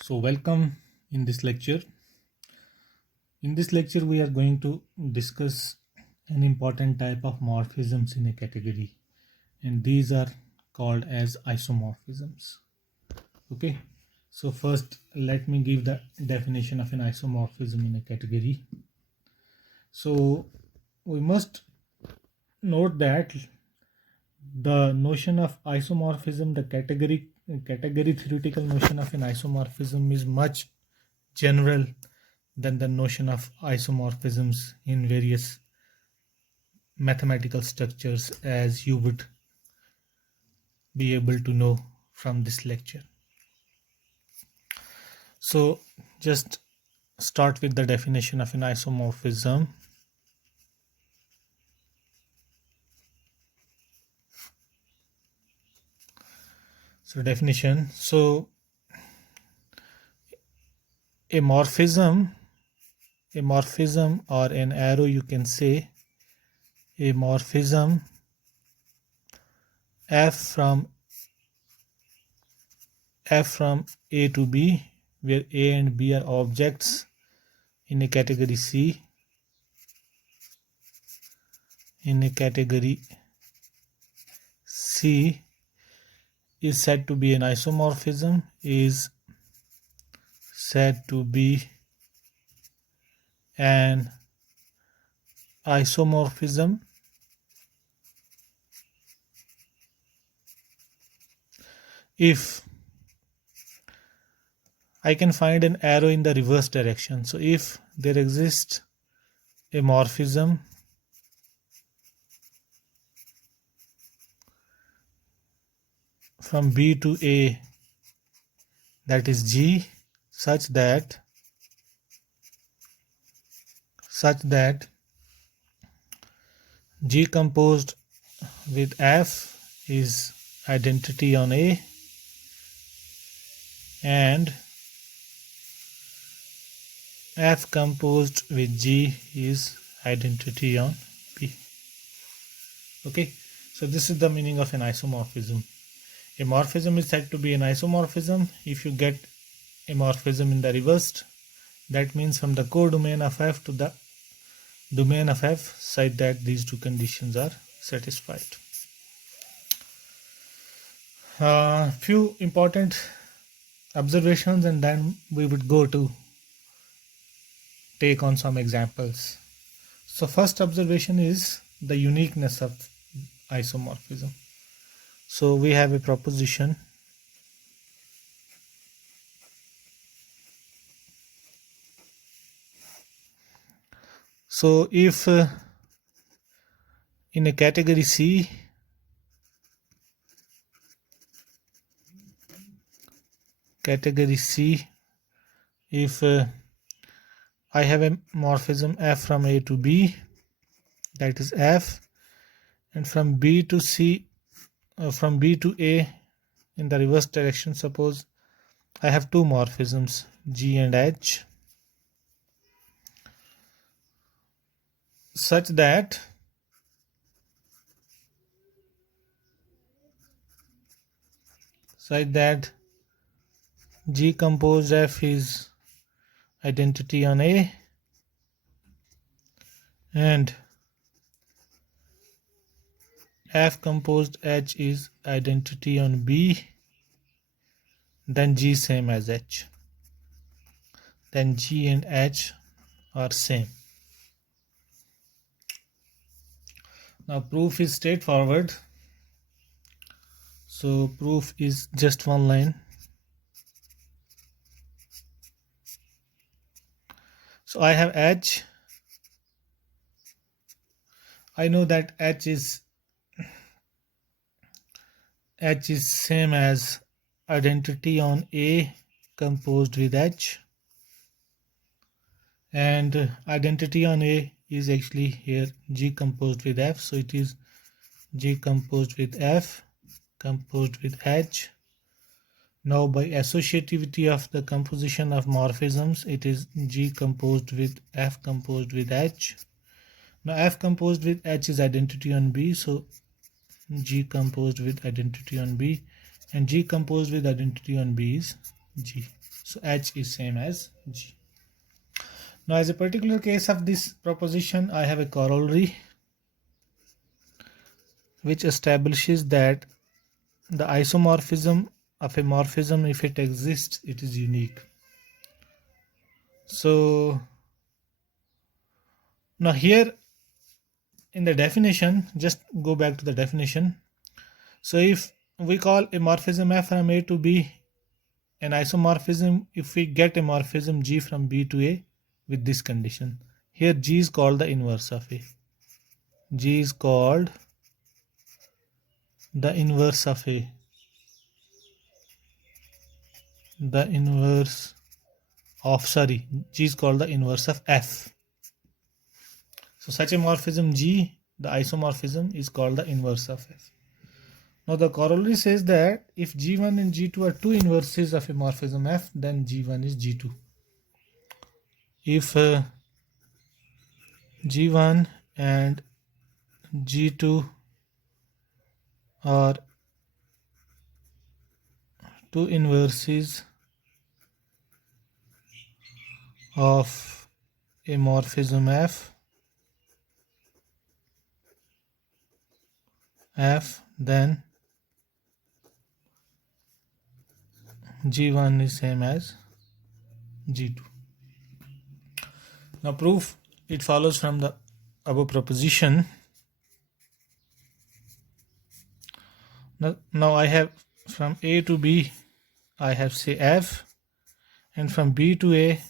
So welcome in this lecture. In this lecture we are going to discuss an important type of morphisms in a category, and these are called as isomorphisms. Okay, so first let me give the definition of an isomorphism in a category. So we must note that the notion of isomorphism, the category theoretical notion of an isomorphism is much general than the notion of isomorphisms in various mathematical structures, as you would be able to know from this lecture. So just start with the definition of an isomorphism. So definition. So a morphism or an arrow, you can say a morphism f from A to B, where A and B are objects in a category C. In a category C is said to be an isomorphism, is said to be an isomorphism if I can find an arrow in the reverse direction. So if there exists a morphism from B to A, that is G, such that G composed with F is identity on A and F composed with G is identity on B. Okay, so this is the meaning of an isomorphism. A morphism is said to be an isomorphism if you get a morphism in the reversed. That means from the codomain of F to the domain of F, such that these two conditions are satisfied. Few important observations, and then we would go to take on some examples. So first observation is the uniqueness of isomorphism. So we have a proposition. So if in a category C, if I have a morphism F from A to B, that is F, and from B to C, from B to A in the reverse direction, suppose I have two morphisms G and H, such that G composed F is identity on A and F composed H is identity on B, then G same as H. Then G and H are same. Now proof is straightforward. So proof is just one line. So I have H. I know that H is same as identity on A composed with H, and identity on A is actually here G composed with F, so it is G composed with F composed with H. Now by associativity of the composition of morphisms, it is G composed with F composed with H. Now F composed with H is identity on B, so G composed with identity on B, and G composed with identity on B is G. So H is same as G. Now as a particular case of this proposition, I have a corollary which establishes that the isomorphism of a morphism, if it exists, it is unique. So now here in the definition, just go back to the definition. So if we call a morphism F from A to B an isomorphism, if we get a morphism G from B to A with this condition, here G is called the inverse of A. G is called the inverse of A. The inverse of, G is called the inverse of F. So such a morphism G, the isomorphism, is called the inverse of F. Now the corollary says that if G1 and G2 are two inverses of a morphism F, then G1 is G2. If G1 and G2 are two inverses of a morphism F, then G1 is same as G2. Now proof, it follows from the above proposition. Now I have from A to B, I have say F, and from B to A,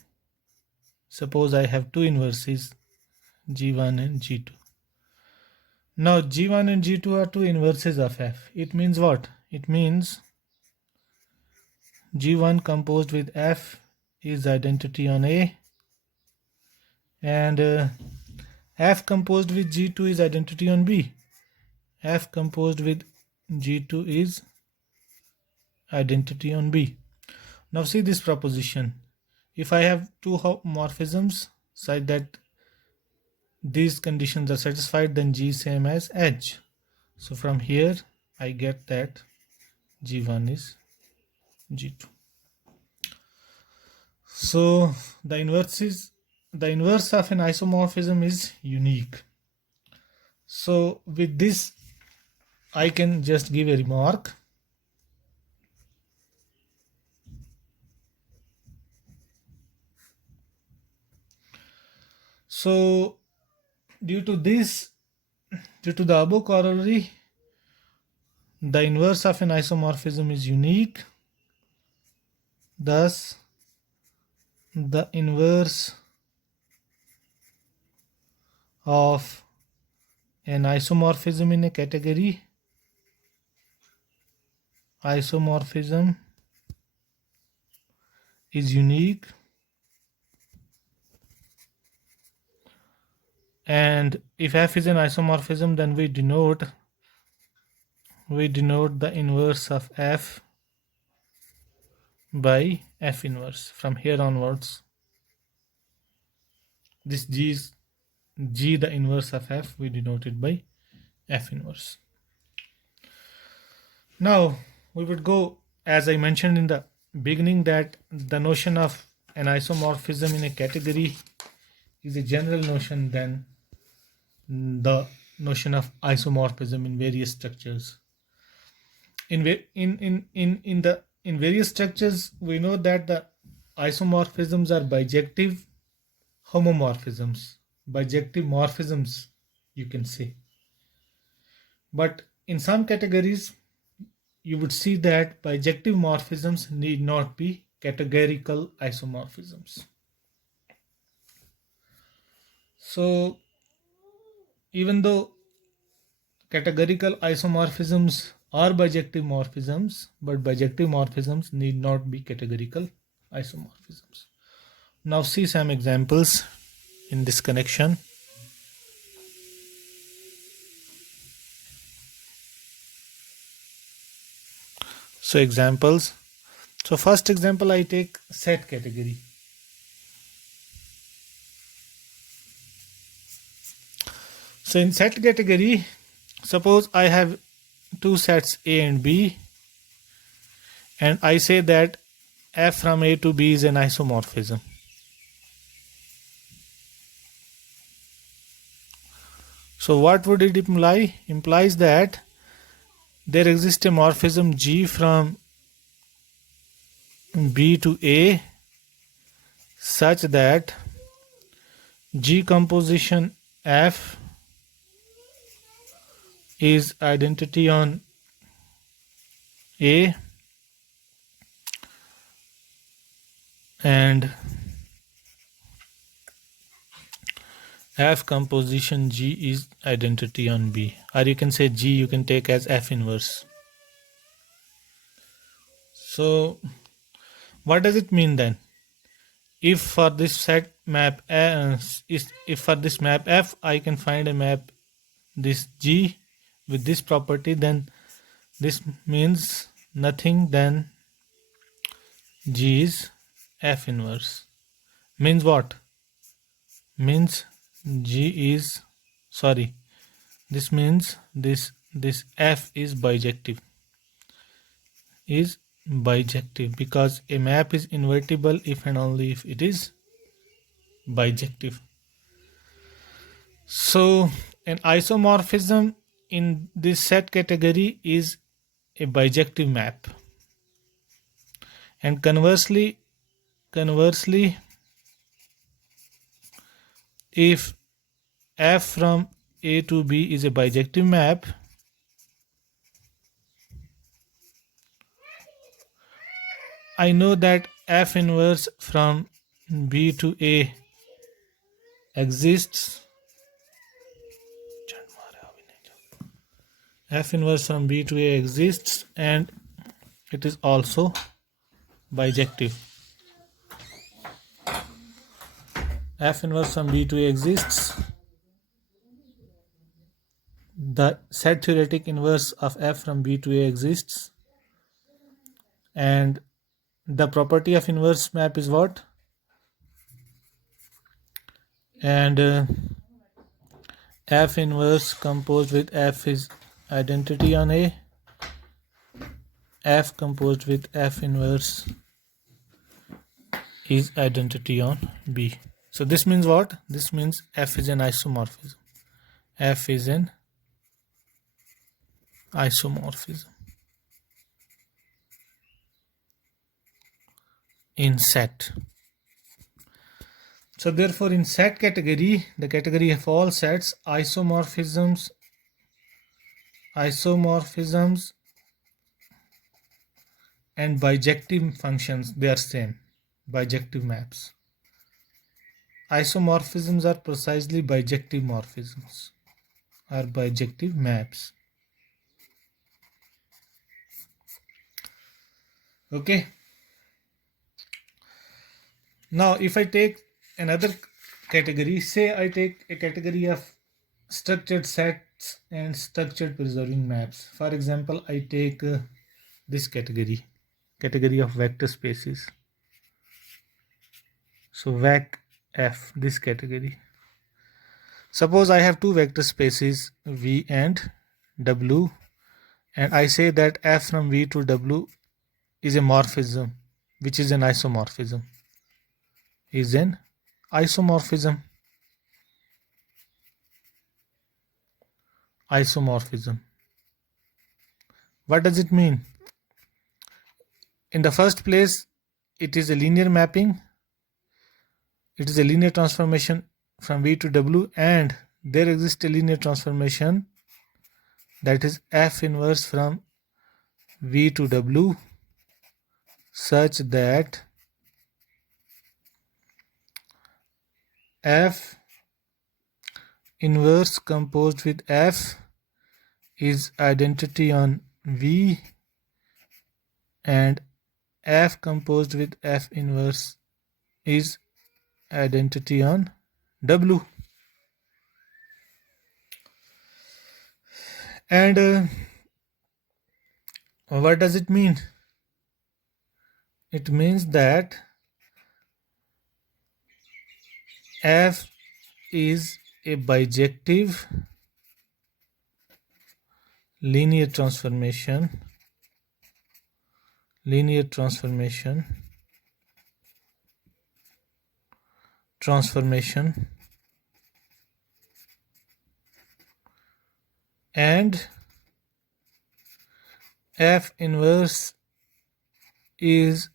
suppose I have two inverses G1 and G2. Now G1 and G2 are two inverses of F. It means what? It means G1 composed with F is identity on A, and F composed with G2 is identity on B. F composed with G2 is identity on B. Now see this proposition. If I have two morphisms such that these conditions are satisfied, then G is same as H. So from here I get that G1 is G2. So the inverse of an isomorphism is unique. So with this I can just give a remark. So due to the above corollary, the inverse of an isomorphism is unique. Thus the inverse of an isomorphism in a category, isomorphism is unique, and if F is an isomorphism, then we denote the inverse of F by F inverse. From here onwards, this G is G, the inverse of F, we denote it by F inverse. Now we would go, as I mentioned in the beginning, that the notion of an isomorphism in a category is a general notion than the notion of isomorphism in various structures. In various structures, we know that the isomorphisms are bijective homomorphisms, bijective morphisms, you can say. But in some categories, you would see that bijective morphisms need not be categorical isomorphisms. So even though categorical isomorphisms are bijective morphisms, but bijective morphisms need not be categorical isomorphisms. Now see some examples in this connection. So examples. So first example, I take set category. So in set category, suppose I have two sets A and B, and I say that f from A to B is an isomorphism. So what would it imply? Implies that there exists a morphism G from B to A such that G composition F is identity on A and F composition G is identity on B, or you can say G you can take as F inverse. So what does it mean then? If for this set map if for this map F I can find a map this G with this property, then this means nothing than G is F inverse. Means what? Means G is this means this F is bijective. Is bijective because a map is invertible if and only if it is bijective. So an isomorphism in this set category is a bijective map, and conversely if F from A to B is a bijective map, I know that F inverse from B to A exists. F inverse from B to A exists and it is also bijective. F inverse from B to A exists. The set theoretic inverse of F from B to A exists, and the property of inverse map is what? And F inverse composed with F is identity on A. F composed with F inverse is identity on B. So this means what? This means F is an isomorphism. F is an isomorphism in set. So therefore in set category, the category of all sets, isomorphisms and bijective functions, they are same. Bijective maps. Isomorphisms are precisely bijective morphisms or bijective maps. Okay. Now if I take another category, say I take a category of structured sets and structured preserving maps. For example, I take this category of vector spaces. So VEC F, this category. Suppose I have two vector spaces V and W, and I say that F from V to W is a morphism, which is an isomorphism. Is an isomorphism. Isomorphism. What does it mean? In the first place, it is a linear mapping. It is a linear transformation from V to W, and there exists a linear transformation that is F inverse from V to W such that F inverse composed with F is identity on V and F composed with F inverse is identity on W. And what does it mean? It means that F is a bijective linear transformation transformation and F inverse is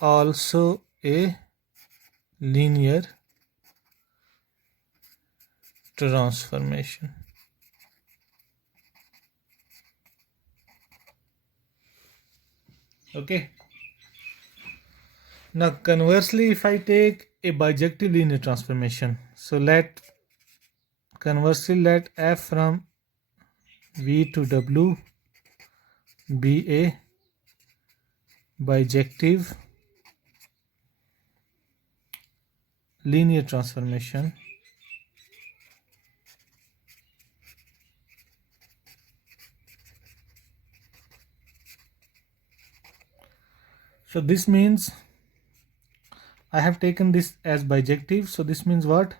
also a linear transformation. Okay. Now conversely, if I take a bijective linear transformation, so conversely let F from V to W be a bijective linear transformation. So this means I have taken this as bijective. So this means what?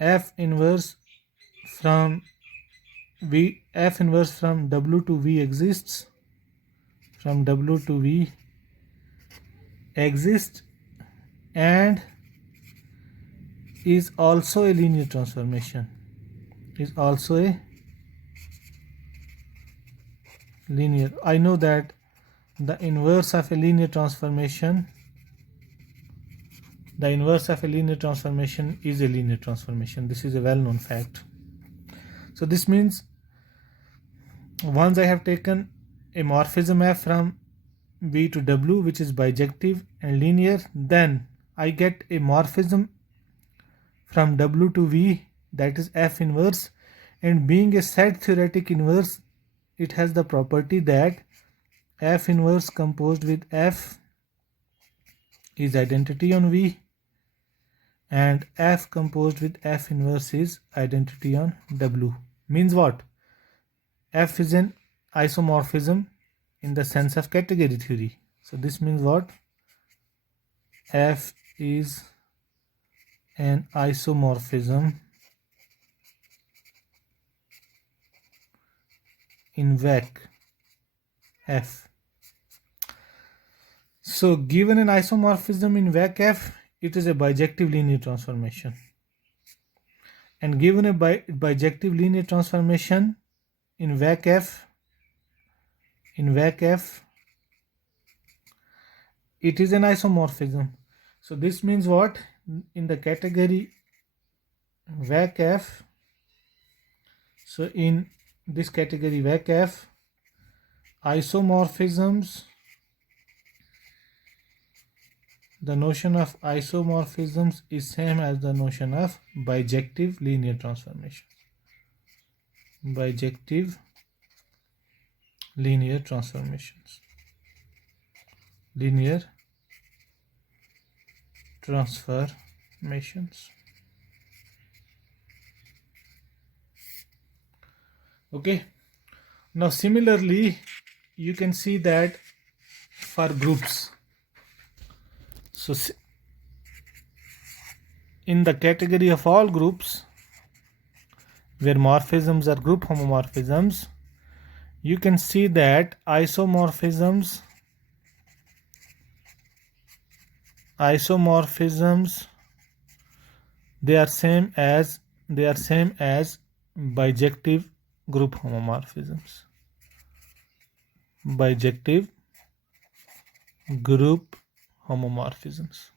F inverse from F inverse from W to V exists. From W to V exists and is also a linear transformation. Is also a linear. I know that the inverse of a linear transformation is a linear transformation. This is a well-known fact. So this means once I have taken a morphism F from V to W which is bijective and linear, then I get a morphism from W to V that is F inverse, and being a set theoretic inverse, it has the property that F inverse composed with F is identity on V and F composed with F inverse is identity on W. Means what? F is an isomorphism in the sense of category theory. So this means what? F is an isomorphism in VEC F. So given an isomorphism in VEC F, it is a bijective linear transformation. And given a bijective linear transformation in VEC F, it is an isomorphism. So this means what? In the category VEC F, so in this category VEC F, isomorphisms, the notion of isomorphisms is same as the notion of bijective linear transformation. Bijective linear transformations. Linear transformations. Okay. Now similarly, you can see that for groups. So in the category of all groups where morphisms are group homomorphisms, you can see that isomorphisms they are same as bijective group homomorphisms. Bijective group homomorphisms.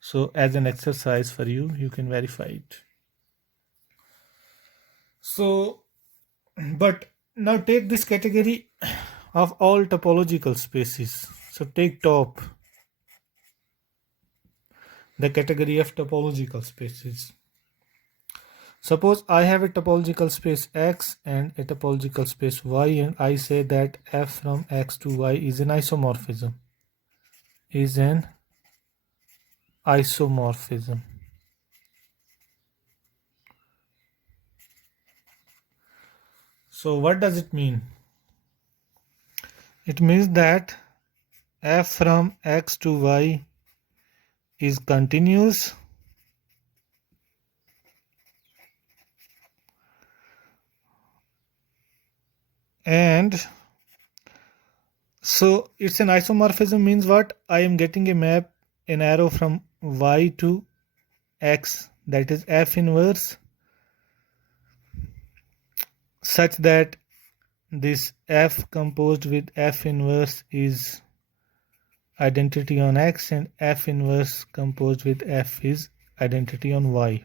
So as an exercise for you, you can verify it. So, but now take this category of all topological spaces. So take top, the category of topological spaces. Suppose I have a topological space X and a topological space Y, and I say that F from X to Y is an isomorphism. So what does it mean? It means that F from X to Y is continuous and So it's an isomorphism means what? I am getting a map, an arrow from y to x, that is F inverse, such that this F composed with F inverse is identity on X and F inverse composed with F is identity on Y.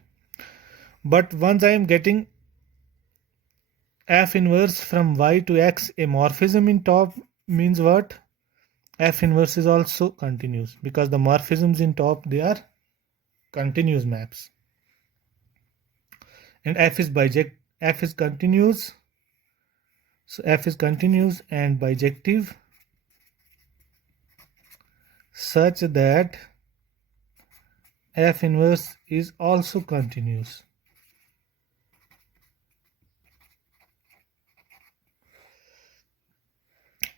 But once I am getting F inverse from Y to X, a morphism in top means what? F inverse is also continuous, because the morphisms in top, they are continuous maps. And F is continuous. So F is continuous and bijective such that F inverse is also continuous.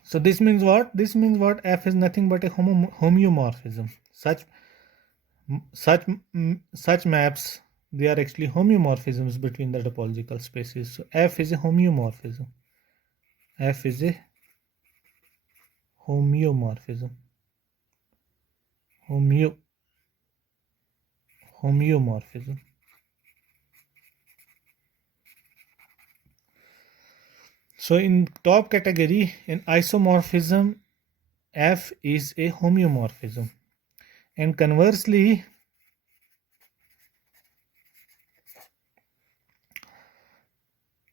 So this means what? This means what? F is nothing but a homeomorphism. Such maps, they are actually homeomorphisms between the topological spaces. So F is a homeomorphism. F is a homeomorphism. Homeomorphism. So in top category, in isomorphism, F is a homeomorphism. And conversely,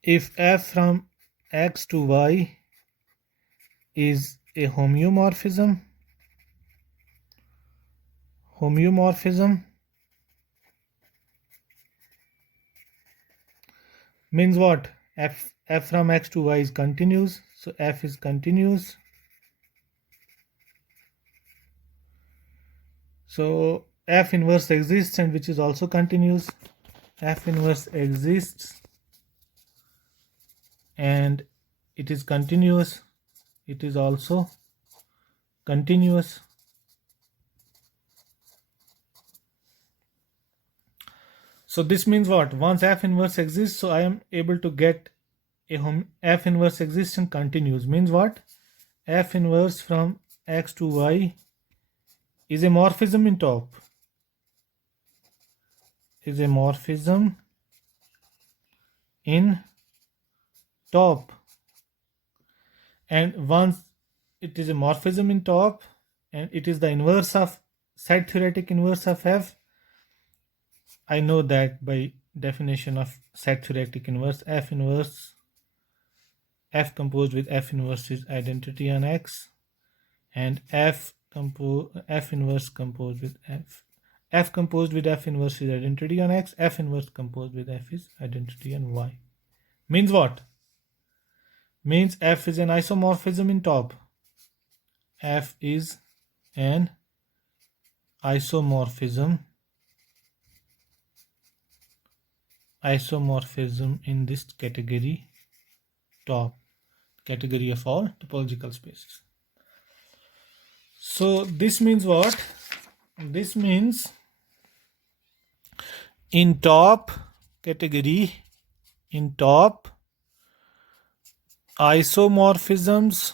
if F from X to Y is a homeomorphism means what? F from X to Y is continuous, so F is continuous. So F inverse exists and which is also continuous. F inverse exists and it is continuous. It is also continuous. So this means what? Once F inverse exists, so I am able to get a F inverse exists and continues. Means what? F inverse from X to Y is a morphism in top. Is a morphism in top. And once it is a morphism in top and it is the inverse of set theoretic inverse of F, I know that by definition of set theoretic inverse, F composed with F inverse is identity on X, and F inverse composed with F composed with F inverse is identity on X, F inverse composed with F is identity on Y. Means what? Means F is an isomorphism in top. F is an isomorphism in this category, top category of all topological spaces. So this means what? This means in top category, in top, isomorphisms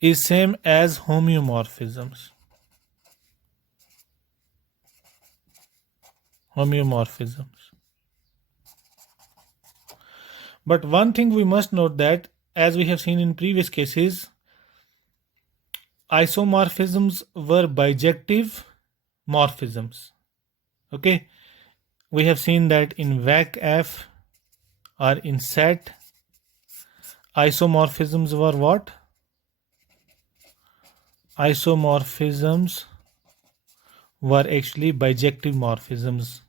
is same as homeomorphisms. But one thing we must note that, as we have seen in previous cases, isomorphisms were bijective morphisms. Okay, we have seen that in VAC F or in set, isomorphisms were what? Isomorphisms were actually bijective morphisms.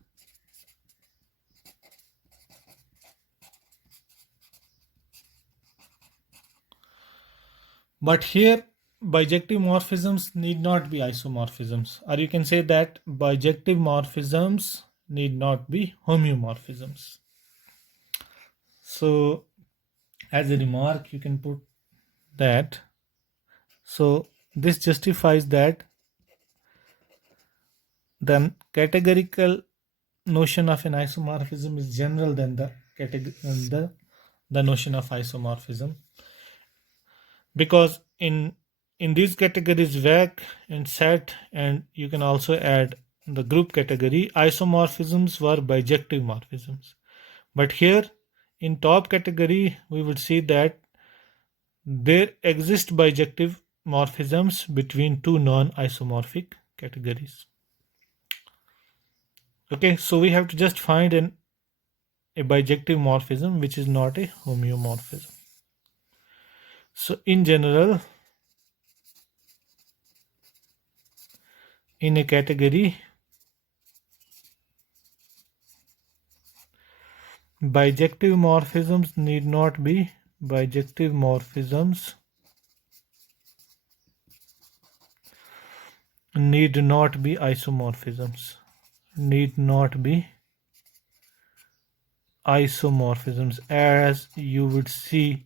But here, bijective morphisms need not be isomorphisms, or you can say that bijective morphisms need not be homeomorphisms. So as a remark, you can put that. So this justifies that the categorical notion of an isomorphism is general than the the notion of isomorphism, because in these categories VAC and SET, and you can also add the group category, isomorphisms were bijective morphisms. But here in top category we would see that there exist bijective morphisms between two non-isomorphic categories. Okay, so we have to just find a bijective morphism which is not a homeomorphism. So in general, in a category, bijective morphisms need not be isomorphisms, need not be isomorphisms, as you would see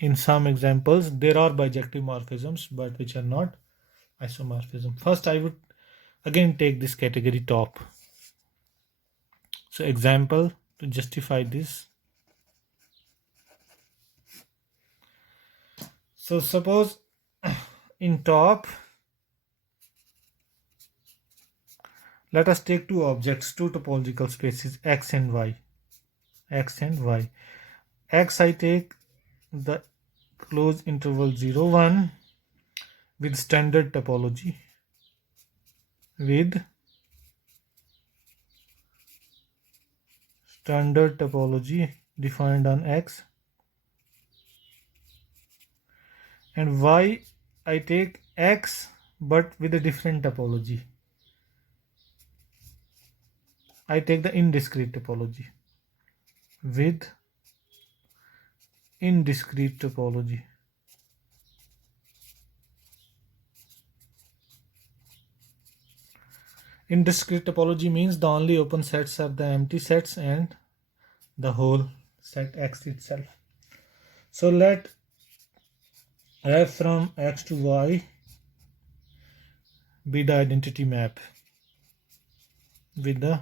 in some examples. There are bijective morphisms but which are not isomorphism. First I would again take this category top. So example to justify this. So suppose in top, let us take two objects, two topological spaces, X and Y. X I take the closed interval 0, 1 with standard topology, defined on X, and Y I take X but with a different topology. I take the indiscrete topology, with indiscrete topology. Indiscrete topology means the only open sets are the empty sets and the whole set X itself. So let F from X to Y be the identity map, with the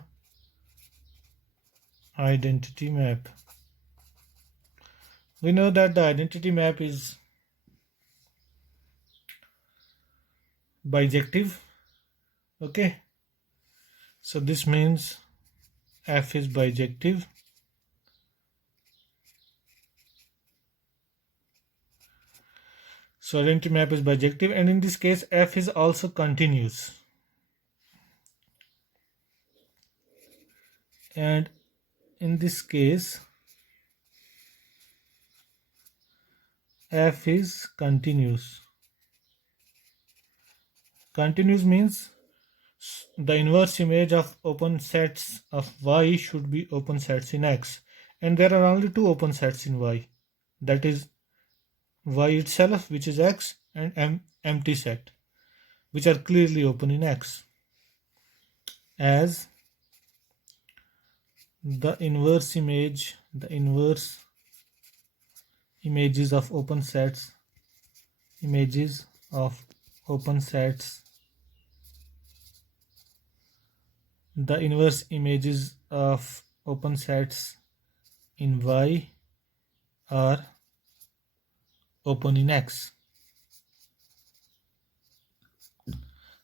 identity map. We know that the identity map is bijective. Okay, so this means F is bijective. So identity map is bijective, and in this case F is also continuous. And in this case F is continuous. Continuous means the inverse image of open sets of Y should be open sets in X, and there are only two open sets in Y, that is Y itself, which is X, and empty set, which are clearly open in X, as the inverse images of open sets, the inverse images of open sets in Y are open in X.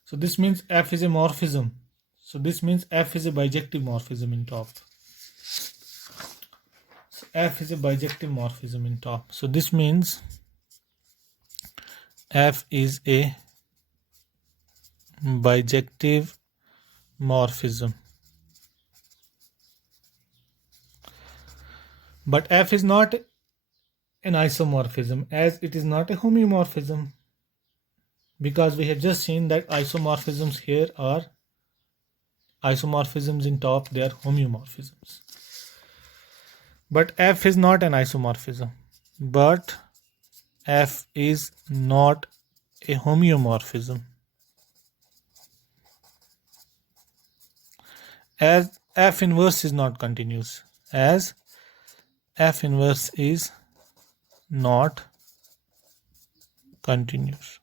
So this means F is a morphism. So this means F is a bijective morphism in top. So F is a bijective morphism in top. So this means F is a bijective morphism. But F is not an isomorphism, as it is not a homeomorphism, because we have just seen that isomorphisms here are isomorphisms in top, they are homeomorphisms. But F is not an isomorphism, but F is not a homeomorphism, as F inverse is not continuous, as F inverse is not continuous.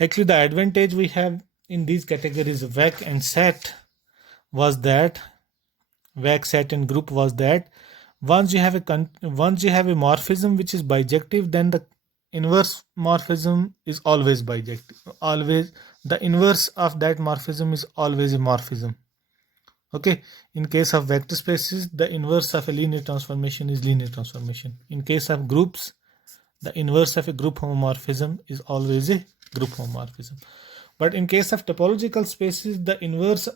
Actually, the advantage we have in these categories VEC and SET was that VAC set and group was that once you have a morphism which is bijective, then the inverse morphism is always bijective. Always the inverse of that morphism is always a morphism. Okay, in case of vector spaces, the inverse of a linear transformation is linear transformation. In case of groups, the inverse of a group homomorphism is always a group homomorphism. But in case of topological spaces, the inverse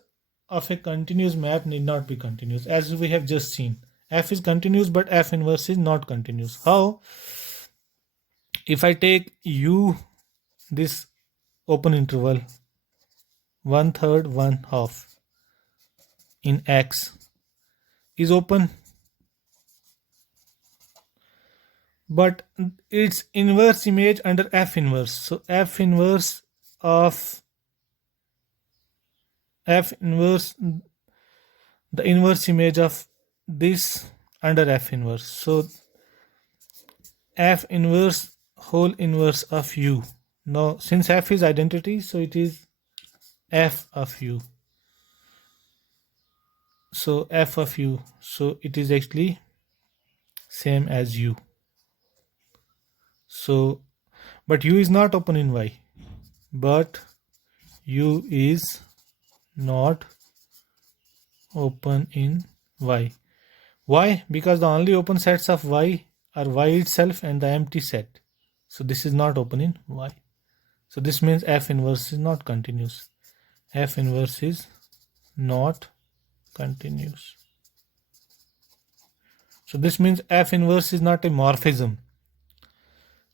of a continuous map need not be continuous, as we have just seen. F is continuous, but F inverse is not continuous. How? If I take U, this open interval, 1/3, 1/2 in X is open, but its inverse image under F inverse. So F inverse, the inverse image of this under F inverse. So F inverse whole inverse of U. Now since F is identity, so it is F of U. So F of U, so it is actually same as U. So but U is not open in Y, but U is not open in Y. Why? Because the only open sets of Y are Y itself and the empty set. So this is not open in Y. So this means F inverse is not continuous. F inverse is not continuous. So this means F inverse is not a morphism.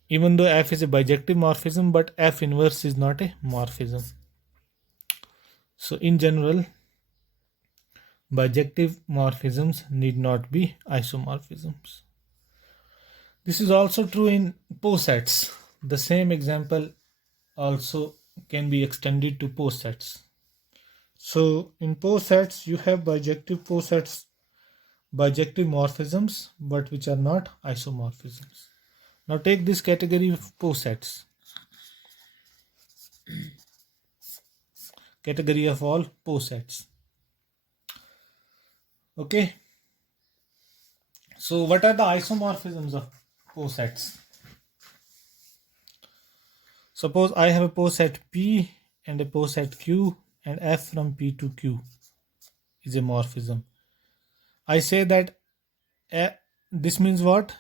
Even though F is a bijective morphism, but F inverse is not a morphism. So in general, bijective morphisms need not be isomorphisms. This is also true in posets. The same example also can be extended to posets. So in posets, you have bijective posets, bijective morphisms, but which are not isomorphisms. Now take this category of posets. Category of all posets. Okay. So what are the isomorphisms of posets? Suppose I have a poset P and a poset Q, and F from P to Q is a morphism. I say that this means what?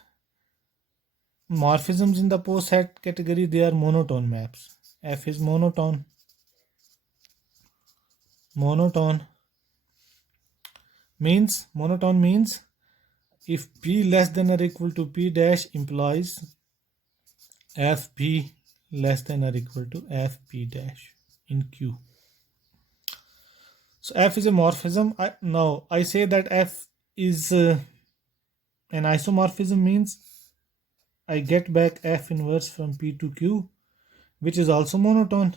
Morphisms in the poset category, they are monotone maps. F is monotone. Monotone means if P less than or equal to P dash implies Fp less than or equal to Fp dash in Q. So F is a morphism. Now I say that F is an isomorphism, means I get back F inverse from P to Q, which is also monotone,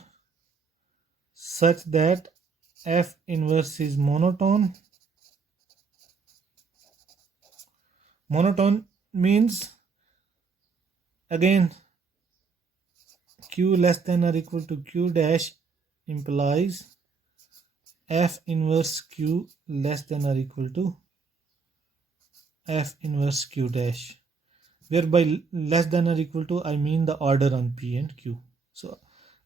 such that F inverse is monotone. Monotone means again Q less than or equal to Q dash implies F inverse Q less than or equal to F inverse Q dash, whereby less than or equal to I mean the order on P and Q. So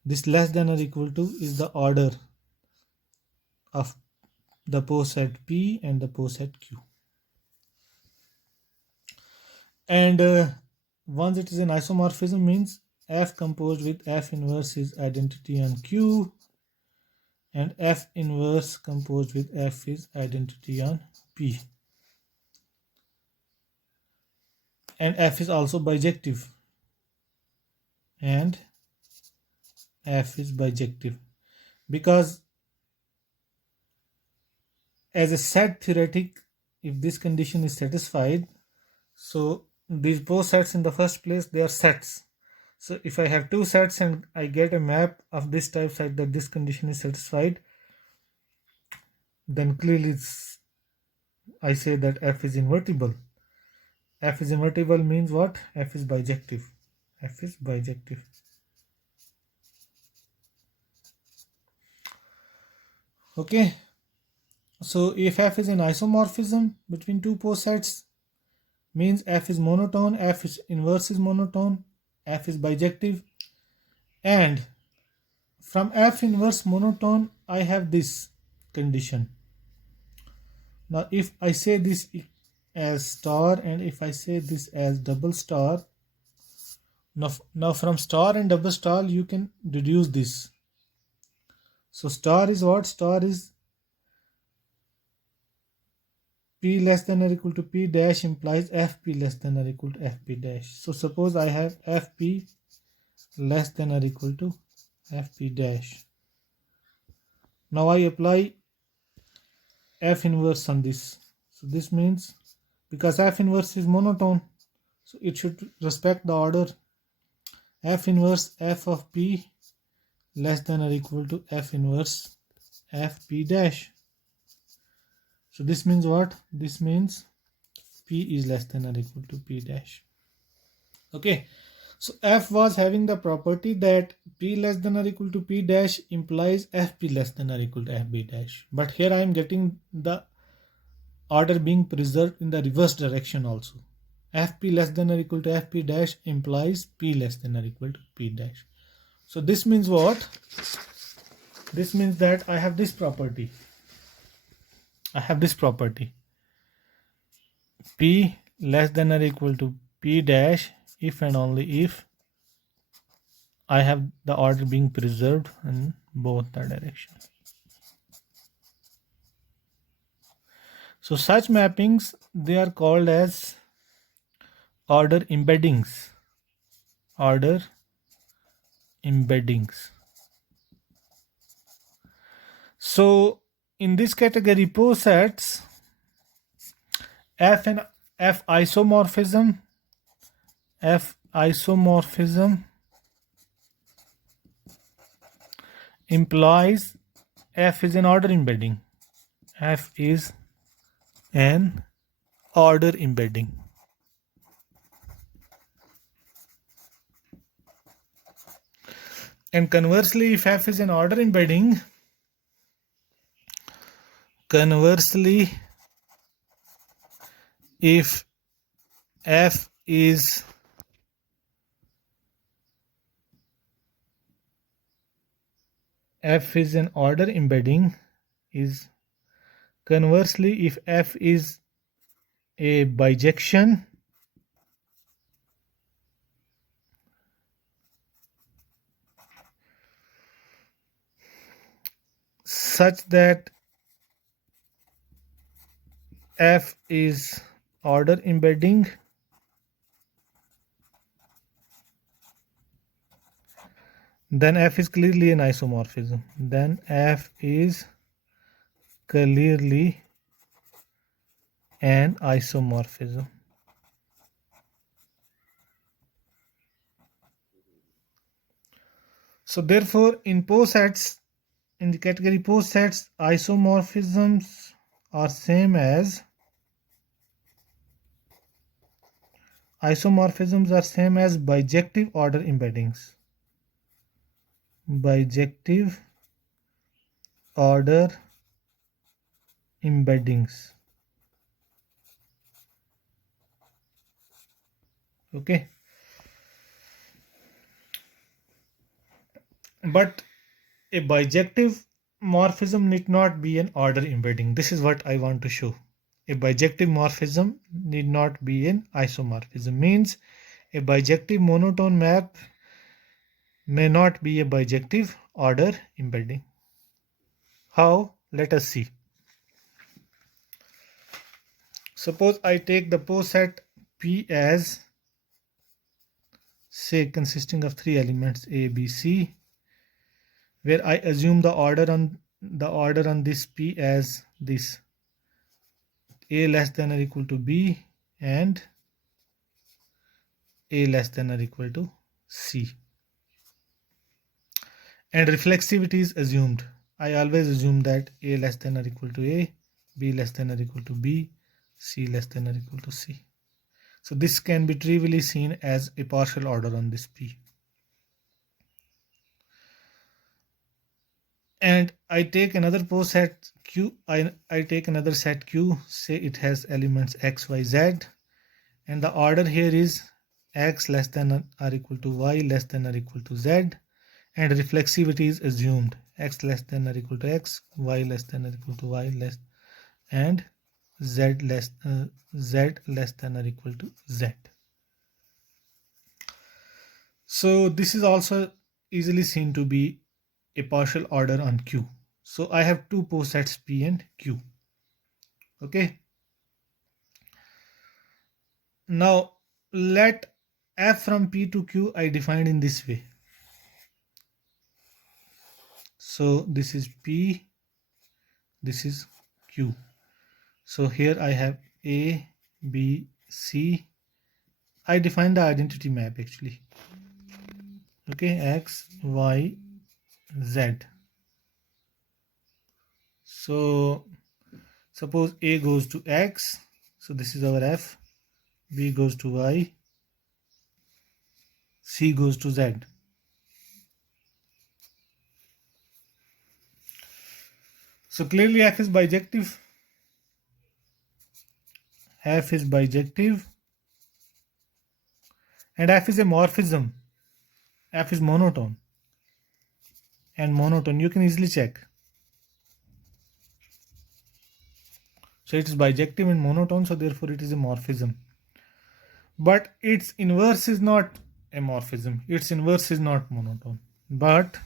this less than or equal to is the order of the poset P and the poset Q. And once it is an isomorphism, means F composed with F inverse is identity on Q, and F inverse composed with F is identity on P. And F is also bijective. And F is bijective. Because as a set theoretic, if this condition is satisfied, so these both sets in the first place, they are sets. So if I have two sets and I get a map of this type such that this condition is satisfied, then clearly I say that F is invertible. F is invertible means what? F is bijective. F is bijective. Okay. So if F is an isomorphism between two posets, means F is monotone, F is inverse is monotone, F is bijective, and from F inverse monotone I have this condition. Now if I say this as star and if I say this as double star, now from star and double star you can deduce this. So star is what? Star is P less than or equal to P dash implies Fp less than or equal to Fp dash. So suppose I have Fp less than or equal to Fp dash. Now I apply F inverse on this. So this means because F inverse is monotone, so it should respect the order F inverse F of P less than or equal to F inverse Fp dash. So this means what? This means P is less than or equal to P dash. Okay, so F was having the property that P less than or equal to P dash implies Fp less than or equal to Fb dash. But here I am getting the order being preserved in the reverse direction also. Fp less than or equal to Fp dash implies P less than or equal to P dash. So this means what? This means that I have this property. P less than or equal to P dash if and only if I have the order being preserved in both the directions. So such mappings, they are called as order embeddings. Order embeddings. So in this category posets, F and F isomorphism implies F is an order embedding. F is an order embedding. And conversely, if F is an order embedding, if F is an order embedding, is conversely if F is a bijection, such that F is order embedding, then F is clearly an isomorphism. Then F is clearly an isomorphism. So therefore, in posets, in the category posets, isomorphisms are same as bijective order embeddings. Bijective order embeddings. Okay. But a bijective morphism need not be an order embedding. This is what I want to show. A bijective morphism need not be an isomorphism. Means a bijective monotone map may not be a bijective order embedding. How? Let us see. Suppose I take the poset P as, say, consisting of three elements A, B, C, where I assume the order on this P as this: A less than or equal to B and A less than or equal to C. And reflexivity is assumed. I always assume that A less than or equal to A, B less than or equal to B, C less than or equal to C. So this can be trivially seen as a partial order on this P. and I take another pose set Q. I take another set Q, say it has elements x, y, z, and the order here is x less than or equal to y less than or equal to z, and reflexivity is assumed x less than or equal to x, y less than or equal to y less, and z less than or equal to z. So this is also easily seen to be a partial order on Q. So I have two pose sets P and Q. Okay. Now let f from P to Q I defined in this way. So this is P, this is Q. So here I have A, B, C. I define the identity map actually. Okay, X, Y, Z. So suppose A goes to X, so this is our F, B goes to Y, C goes to Z. So clearly F is bijective. F is bijective. And F is a morphism. F is monotone. And monotone, you can easily check. So it is bijective and monotone, so therefore it is a morphism. But its inverse is not a morphism. Its inverse is not monotone. But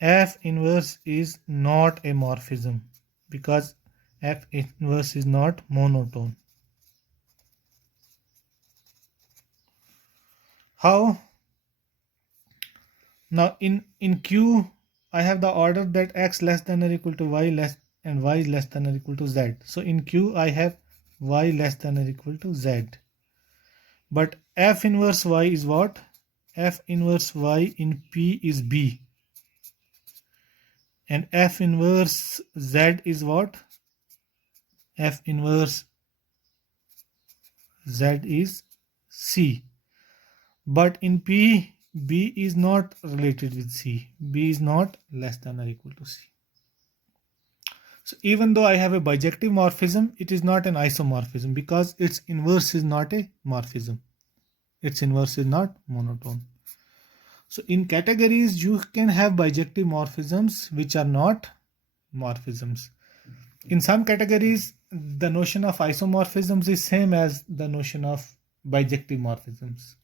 F inverse is not a morphism because F inverse is not monotone. How? Now in Q, I have the order that x less than or equal to y less and y less than or equal to z. So in Q, I have y less than or equal to z. But F inverse y is what? F inverse y in P is B. And F inverse Z is what? F inverse Z is C. But in P, B is not related with C. B is not less than or equal to C. So even though I have a bijective morphism, it is not an isomorphism because its inverse is not a morphism. Its inverse is not monotone. So in categories, you can have bijective morphisms which are not morphisms. In some categories, the notion of isomorphisms is same as the notion of bijective morphisms.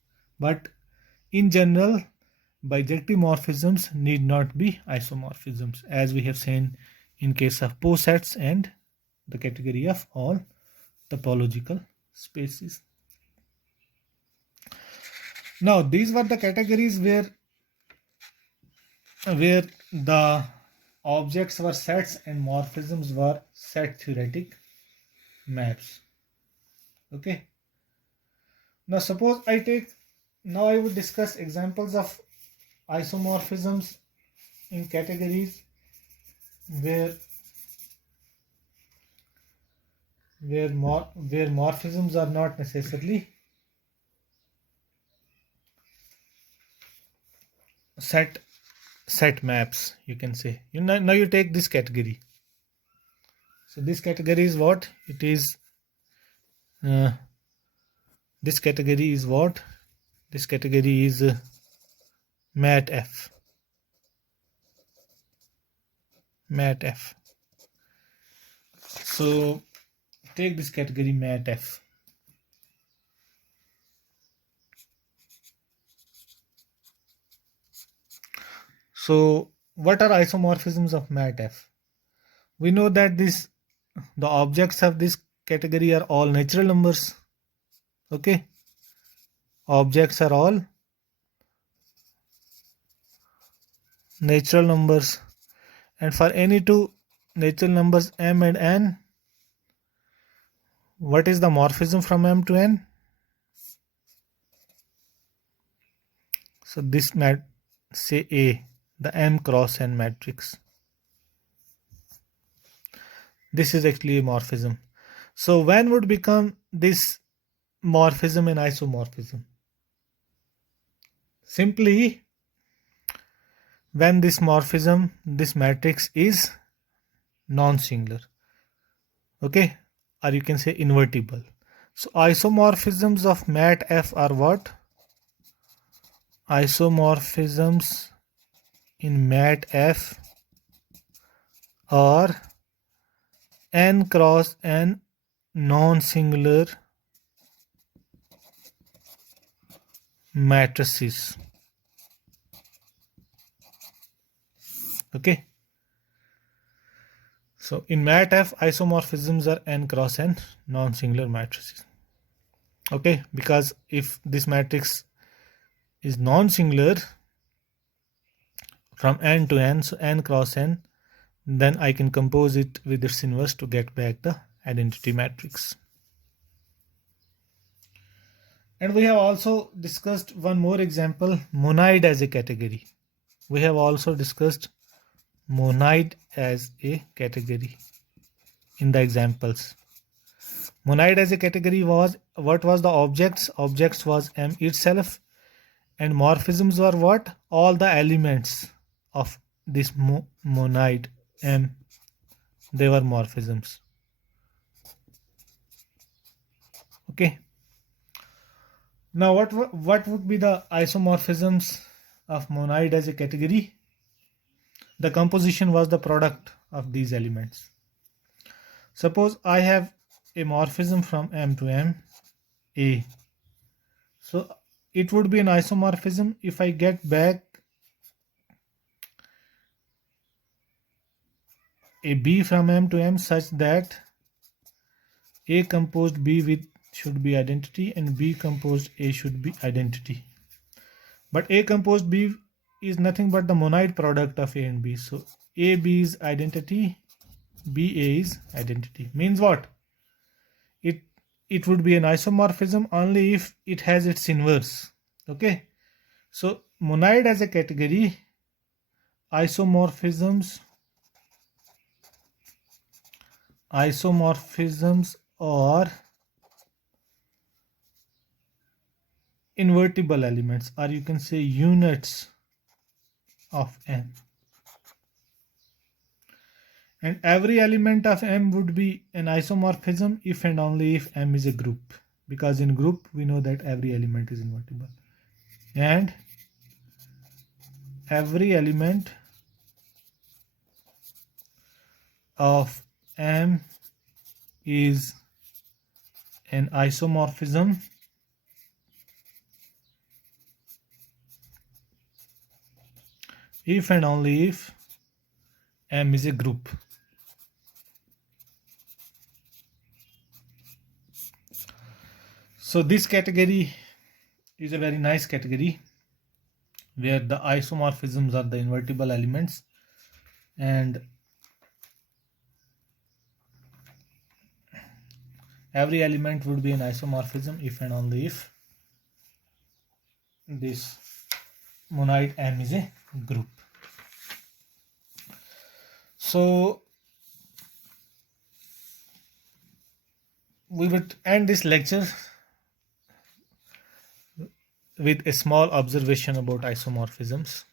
But in general, bijective morphisms need not be isomorphisms, as we have seen in case of pose sets and the category of all topological spaces. Now these were the categories where the objects were sets and morphisms were set theoretic maps. Okay. Now suppose now I would discuss examples of isomorphisms in categories where morphisms are not necessarily set maps, you can say. Now you take this category. So this category is what? It is this category is what? This category is mat F. Mat F. So take this category mat F. So what are isomorphisms of mat F? We know that the objects of this category are all natural numbers. Okay. Objects are all natural numbers, and for any two natural numbers m and n, what is the morphism from m to n? So this say A, the m cross n matrix. This is actually a morphism. So when would become this morphism an isomorphism? Simply when this matrix is non-singular, okay, or you can say invertible. So isomorphisms of mat F are what? Isomorphisms in mat F are n cross n non-singular matrices. Okay. So in mat F, isomorphisms are n cross n non-singular matrices. Okay, because if this matrix is non-singular from n to n, so n cross n, then I can compose it with its inverse to get back the identity matrix. And we have also discussed one more example, monoid as a category. We have also discussed monoid as a category in the examples. Monoid as a category was, what was the objects? Objects was M itself, and morphisms were what? All the elements of this monoid M, they were morphisms. Okay. Now what would be the isomorphisms of monoid as a category? The composition was the product of these elements. Suppose I have a morphism from M to M, A. So it would be an isomorphism if I get back a B from M to M such that A composed B with should be identity and B composed A should be identity. But A composed B is nothing but the monoid product of A and B. So AB is identity, BA is identity. Means what? It would be an isomorphism only if it has its inverse. Okay. So monoid as a category, isomorphisms are invertible elements, or you can say units of M. And every element of M would be an isomorphism if and only if M is a group, because in group we know that every element is invertible. And every element of M is an isomorphism if and only if M is a group. So this category is a very nice category where the isomorphisms are the invertible elements, and every element would be an isomorphism if and only if this monoid M is a group. So we would end this lecture with a small observation about isomorphisms.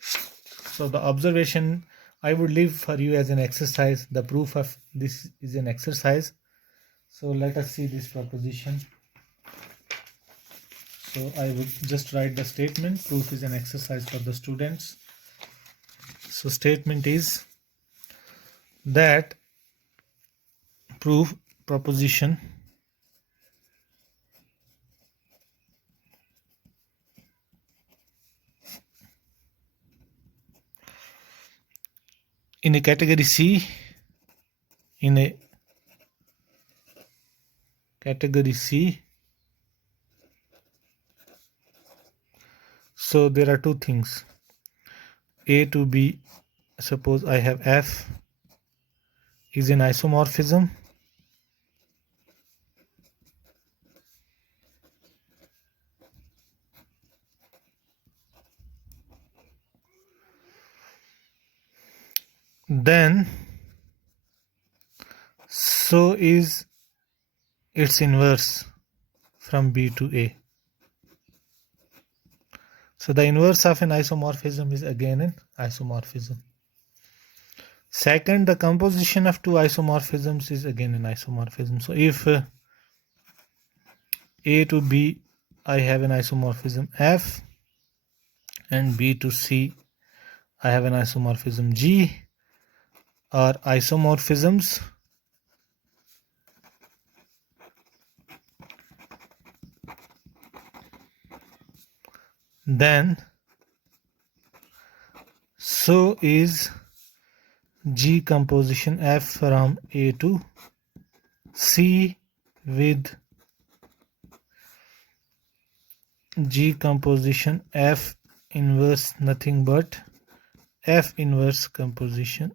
So the observation I would leave for you as an exercise. The proof of this is an exercise. So let us see this proposition. So I would just write the statement. Proof is an exercise for the students. So statement is that proposition in a category C, so there are two things, A to B. Suppose I have F is an isomorphism then so is its inverse from B to A. So the inverse of an isomorphism is again an isomorphism. Second, the composition of two isomorphisms is again an isomorphism. So if A to B, I have an isomorphism F, and B to C, I have an isomorphism G, or isomorphisms then so is G composition F from A to C with G composition F inverse nothing but F inverse composition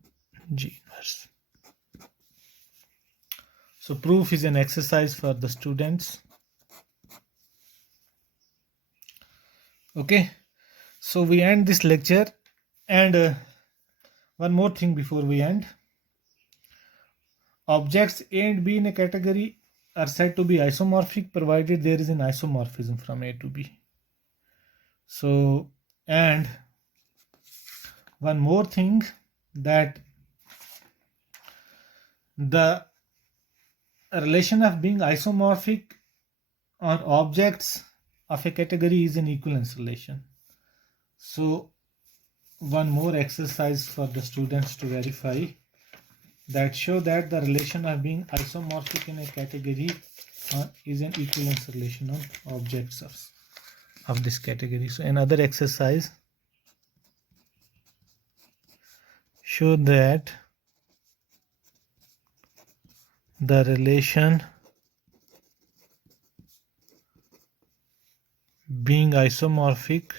G inverse. So proof is an exercise for the students. Okay, so we end this lecture, and one more thing before we end. Objects A and B in a category are said to be isomorphic provided there is an isomorphism from A to B. So, and one more thing, that the relation of being isomorphic on objects of a category is an equivalence relation. So one more exercise for the students to verify that show that the relation of being isomorphic in a category is an equivalence relation on objects of this category. So another exercise show that the relation being isomorphic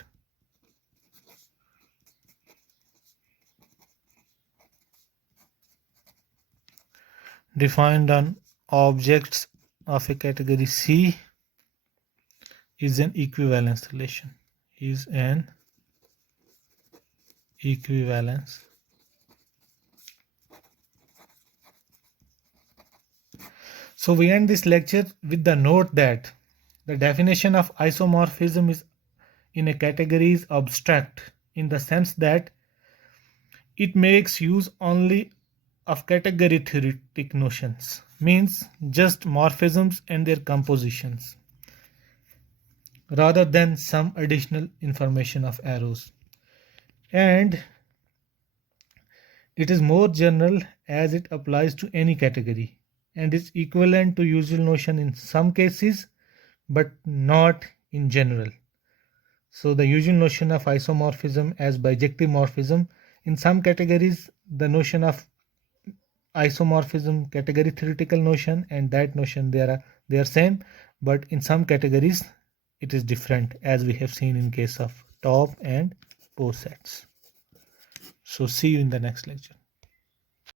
defined on objects of a category C is an equivalence relation. Is an equivalence. So we end this lecture with the note that the definition of isomorphism is in a category is abstract in the sense that it makes use only of category theoretic notions, means just morphisms and their compositions, rather than some additional information of arrows. And it is more general as it applies to any category and is equivalent to usual notion in some cases but not in general. So the usual notion of isomorphism as bijective morphism, in some categories the notion of isomorphism category theoretical notion and that notion they are same, but in some categories it is different, as we have seen in case of top and posets. So see you in the next lecture.